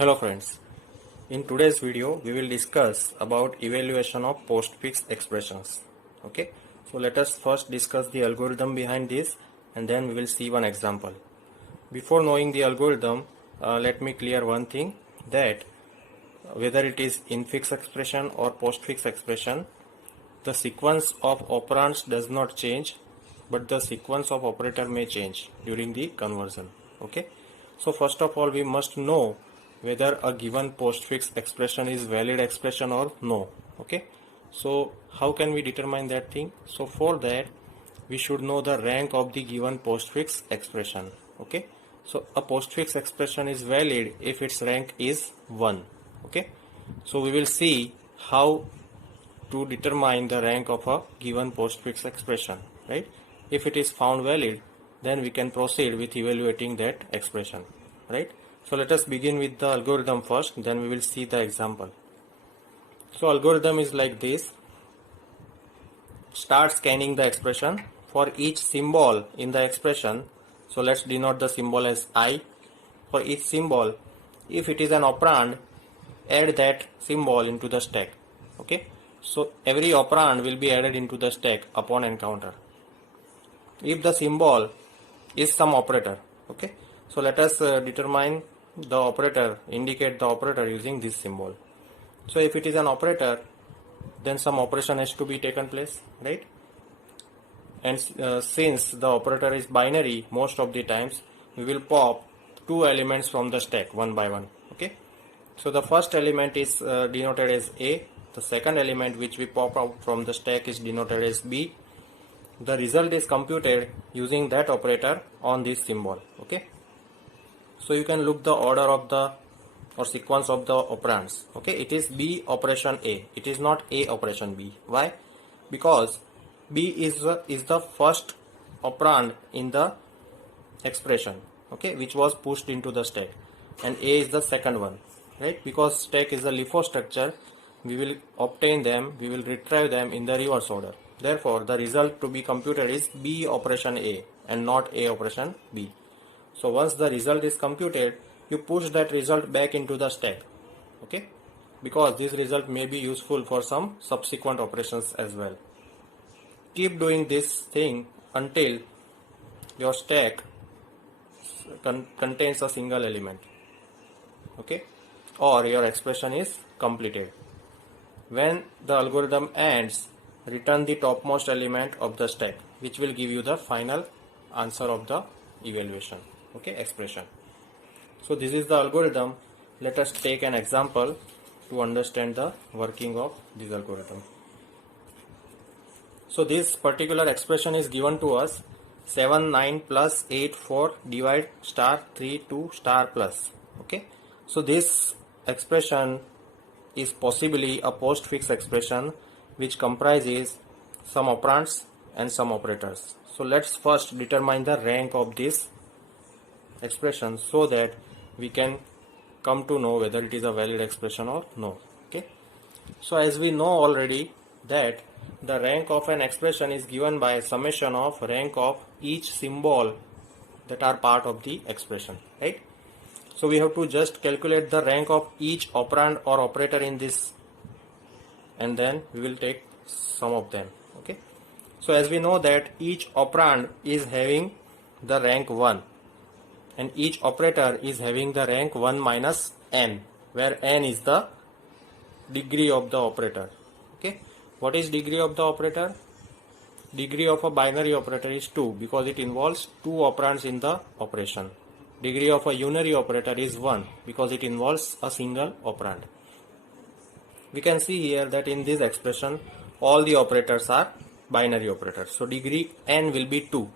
Hello friends, in today's video we will discuss about evaluation of postfix expressions. Okay, so let us first discuss the algorithm behind this and then we will see one example. Before knowing the algorithm, let me clear one thing, that whether it is infix expression or postfix expression, the sequence of operands does not change, but the sequence of operator may change during the conversion. Okay, so first of all we must know whether a given postfix expression is valid expression or no. Okay, so how can we determine that thing? So for that we should know the rank of the given postfix expression. Okay, so a postfix expression is valid if its rank is 1. Okay, so we will see how to determine the rank of a given postfix expression, right? If it is found valid, then we can proceed with evaluating that expression, right? So let us begin with the algorithm first, then we will see the example. So algorithm is like this. Start scanning the expression for each symbol in the expression. So let's denote the symbol as I. For each symbol, if it is an operand, add that symbol into the stack. Okay, so every operand will be added into the stack upon encounter. If the symbol is some operator, okay, so let us determine the operator, indicate the operator using this symbol. So if it is an operator, then some operation has to be taken place, right? And since the operator is binary, most of the times we will pop two elements from the stack one by one. Okay, so the first element is denoted as A, the second element which we pop out from the stack is denoted as B. The result is computed using that operator on this symbol. Okay, so you can look the order of the or sequence of the operands. Okay, it is B operation A, it is not A operation B. Why? Because B is the first operand in the expression, okay, which was pushed into the stack, and A is the second one, right? Because stack is a LIFO structure, we will obtain them, we will retrieve them in the reverse order. Therefore the result to be computed is B operation A and not A operation B. So once the result is computed, you push that result back into the stack. Okay, because this result may be useful for some subsequent operations as well. Keep doing this thing until your stack contains a single element, okay, or your expression is completed. When the algorithm ends, return the topmost element of the stack, which will give you the final answer of the evaluation, okay, expression. So this is the algorithm. Let us take an example to understand the working of this algorithm. So this particular expression is given to us 7 9 plus 8 4 divide star 3 2 star plus. Okay, so this expression is possibly a postfix expression which comprises some operands and some operators. So let's first determine the rank of this expression so that we can come to know whether it is a valid expression or no. Okay, so as we know already that the rank of an expression is given by summation of rank of each symbol that are part of the expression, right? So we have to just calculate the rank of each operand or operator in this, and then we will take some of them. Okay, so as we know that each operand is having the rank 1 and each operator is having the rank 1 minus n, where n is the degree of the operator. Okay, what is degree of the operator? Degree of a binary operator is 2 because it involves 2 operands in the operation. Degree of a unary operator is 1 because it involves a single operand. We can see here that in this expression all the operators are binary operators. So degree n will be 2.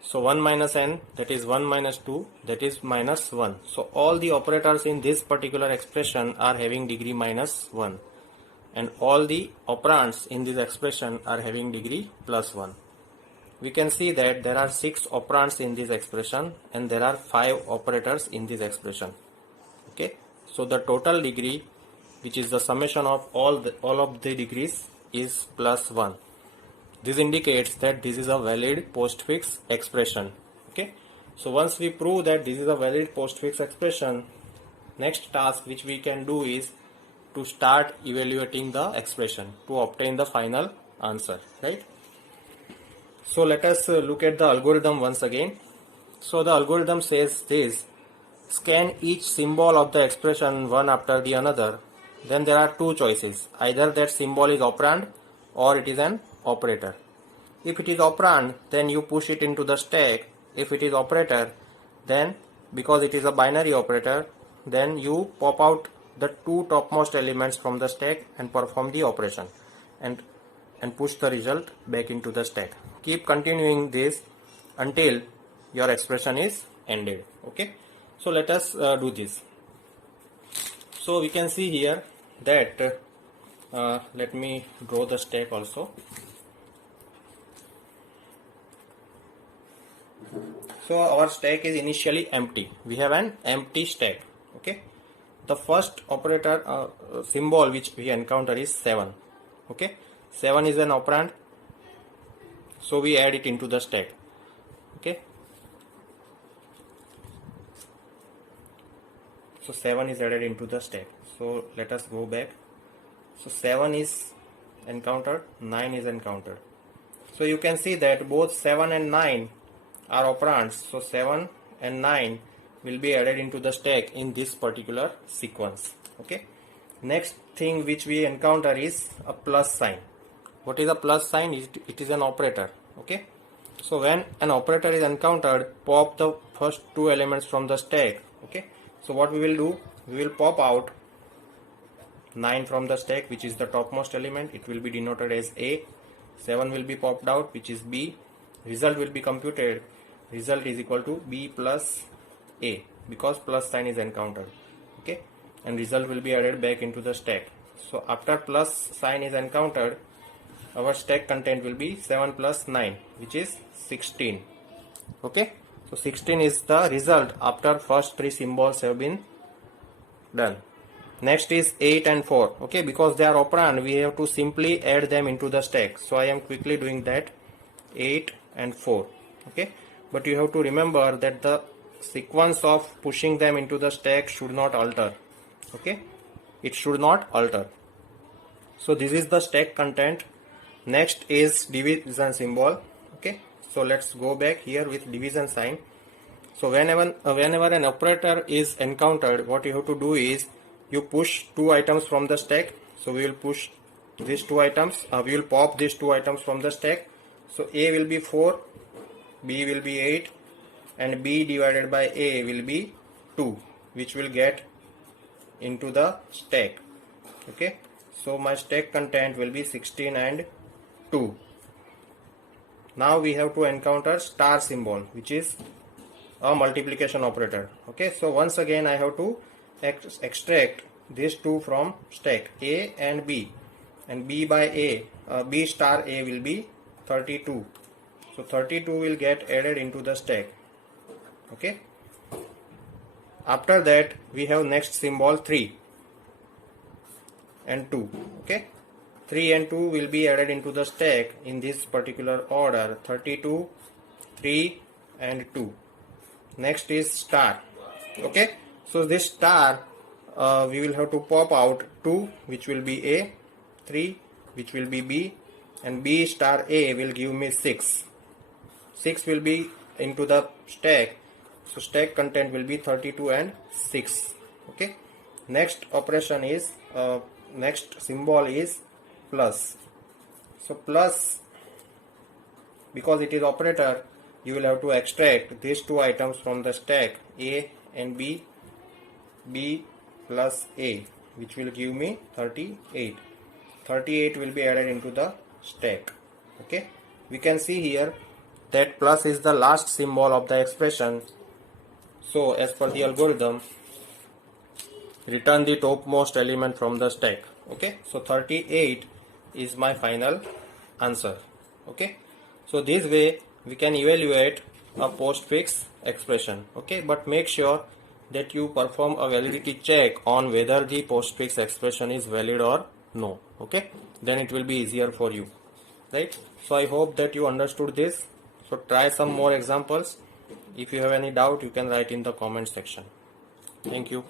So 1 minus n, that is 1 minus 2, that is minus 1. So all the operators in this particular expression are having degree minus 1. And all the operands in this expression are having degree plus 1. We can see that there are 6 operands in this expression and there are 5 operators in this expression. Okay, so the total degree, which is the summation of all of the degrees, is plus 1. This indicates that this is a valid postfix expression. Okay, so once we prove that this is a valid postfix expression, next task which we can do is to start evaluating the expression to obtain the final answer, right? So let us look at the algorithm once again. So the algorithm says this: scan each symbol of the expression one after the another. Then there are two choices: either that symbol is operand or it is an operator. If it is operand, then you push it into the stack. If it is operator, then because it is a binary operator, then you pop out the two topmost elements from the stack and perform the operation and push the result back into the stack. Keep continuing this until your expression is ended. Okay, so let us do this. So we can see here that let me draw the stack also. So our stack is initially empty. We have an empty stack. Okay, the first operator symbol which we encounter is 7. Okay, 7 is an operand, so we add it into the stack. Okay, so 7 is added into the stack. So let us go back. So 7 is encountered, 9 is encountered. So you can see that both 7 and 9 are operands. So 7 and 9 will be added into the stack in this particular sequence. Okay, next thing which we encounter is a plus sign. What is a plus sign? It is an operator. Okay, so when an operator is encountered, pop the first two elements from the stack. Okay, so what we will do, we will pop out 9 from the stack, which is the topmost element. It will be denoted as A. 7 will be popped out, which is B. Result will be computed. Result is equal to B plus A, because plus sign is encountered. Okay, and result will be added back into the stack. So after plus sign is encountered, our stack content will be 7 plus 9, which is 16. Okay, so 16 is the result after first three symbols have been done. Next is 8 and 4. Okay, because they are operand, we have to simply add them into the stack. So I am quickly doing that. 8 and 4. Okay, but you have to remember that the sequence of pushing them into the stack should not alter. Okay, it should not alter. So this is the stack content. Next is division symbol. Okay, so let's go back here with division sign. So whenever an operator is encountered, what you have to do is you push two items from the stack. So we will push these two items. We will pop these two items from the stack. So A will be 4, B will be 8, and B divided by A will be 2, which will get into the stack. Okay, so my stack content will be 16 and 2. Now we have to encounter star symbol, which is a multiplication operator. Okay, so once again I have to extract these two from stack, A and B, and B by A, B star A will be 32. So 32 will get added into the stack. Okay, after that we have next symbol 3 and 2. Okay, 3 and 2 will be added into the stack in this particular order: 32, 3 and 2. Next is star. Okay, so this star we will have to pop out 2, which will be A, 3, which will be B, and B star A will give me 6. 6 will be into the stack. So stack content will be 32 and 6. Okay, next operation is next symbol is plus. So plus, because it is operator, you will have to extract these two items from the stack, A and B, B plus A, which will give me 38. 38 will be added into the stack. Okay, we can see here that plus is the last symbol of the expression. So as per the algorithm, return the topmost element from the stack. Okay, so 38 is my final answer. Okay, so this way we can evaluate a postfix expression. Okay, but make sure that you perform a validity check on whether the postfix expression is valid or no. Okay, then it will be easier for you, right? So I hope that you understood this. So try some more examples. If you have any doubt, you can write in the comment section. Thank you.